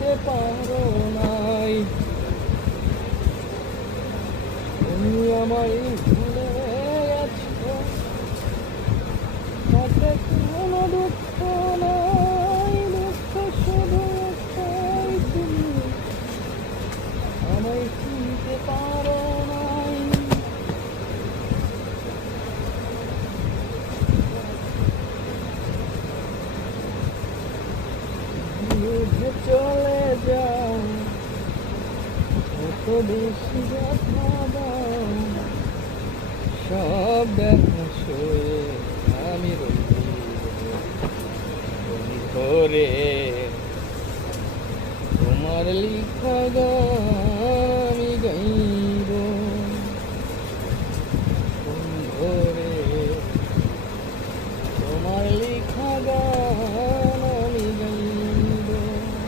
চিনতে পারো নাই, তুমি আমায় ভুলে গেছো, তাতে কোনো দুঃখ নাই, দুঃখ শুধু একটাই, তুমি আমায় চিনতে পারো নাই। বুঝে চলে যাও, কত বেশি ব্যথা দাও, সব ব্যথা সয়ে আমি রইব ধরে তোমার লিখা গান।